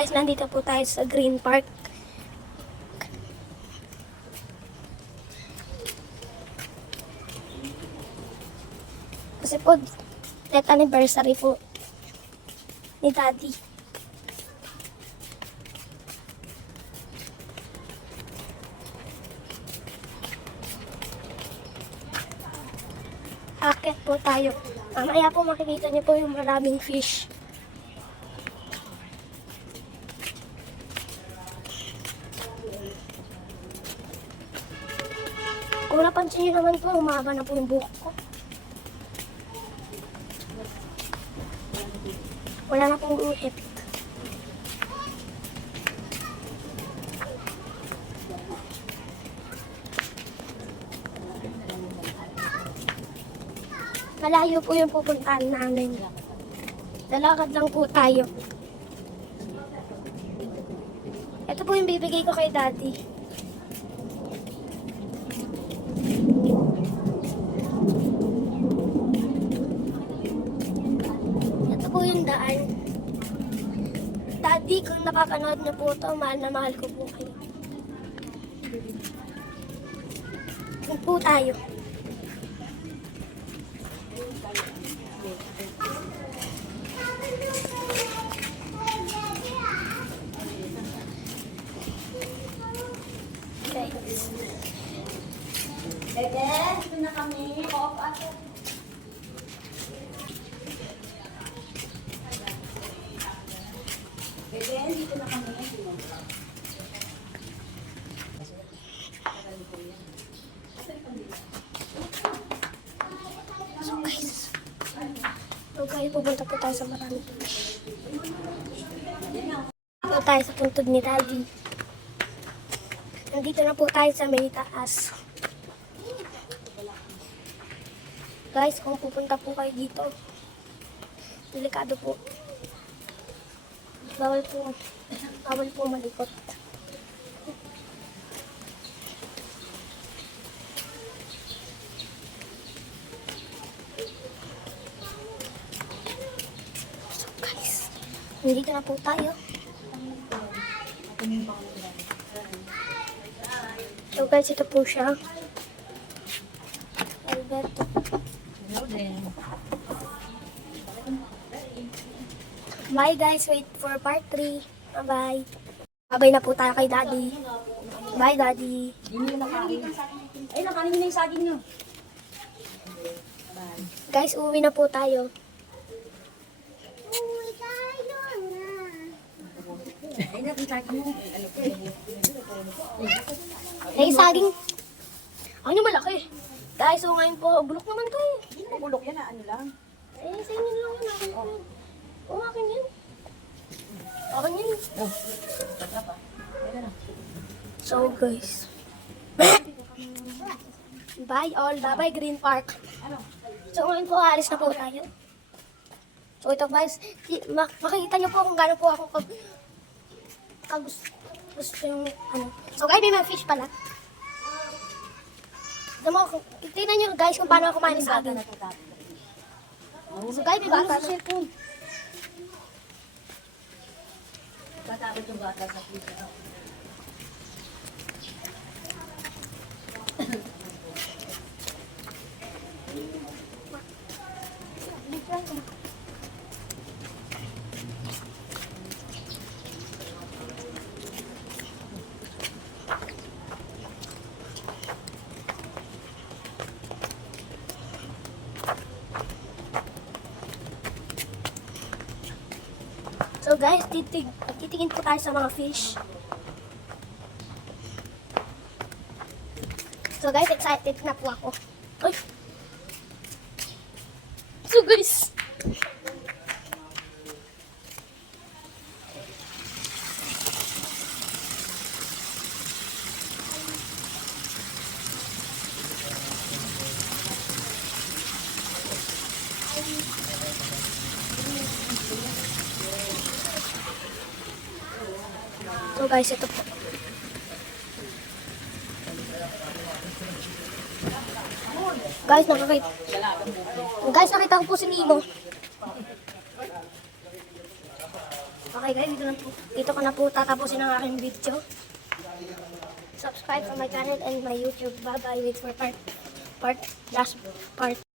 Guys, nandito po tayo sa Green Park. Kasi po, 10th anniversary po ni Daddy. Akit po tayo. Mamaya po makikita niyo po yung maraming fish. Kung napansin niyo naman po, umaba na po yung buhok ko. Wala na pong uhip. Malayo po yung pupuntahan namin. Lalakad lang po tayo. Ito po yung bibigay ko kay Daddy. Ito po yung daan. Daddy, kung napapanood na po ito, mahal na mahal ko po kayo. Kung po tayo. Bebe, ito na kami. Off ako. Bebe, dito na kami. So guys, pupunta po tayo sa maraming fish. Pupunta tayo sa puntod ni Daddy. Nandito na po tayo sa may taas. Guys, kung pupunta po kayo dito, delikado po. Bawal po malikot. So guys, nandito na po tayo. So guys, ito po siya. Alberto. Bye guys, wait for part 3. Bye-bye. Babay na po tayo kay Daddy. Bye Daddy. Ay, nakanin na yung saging nyo. Guys, uwi na po tayo. Ay, nakita mo. Ano po? Ay, saging. Ano malaki? Guys, so ngayon po, bulok naman to eh. Hindi na bulok yan, ano lang. Eh, sa inyo lang yun. Akin yan. Oo, akin yan. Akin yan. So guys. Bye all. Bye-bye Green Park. So ngayon po, alis na po tayo. So ito guys, makikita niyo po kung gaano po ako gusto yung ano. So guys, may mga fish pala. Tingnan nyo guys kung paano ako kumain sa akin. So guys, may bata na. Matakot yung bata sa pizza. So guys, titingin po tayo sa mga fish. So guys, excited na po ako. Uy! So guys, ito po. Guys, nakita ko po si Nemo. Okay guys, dito ko na po tatapusin ang aking video. Subscribe to my channel and my YouTube. Bye bye. Wait for last part.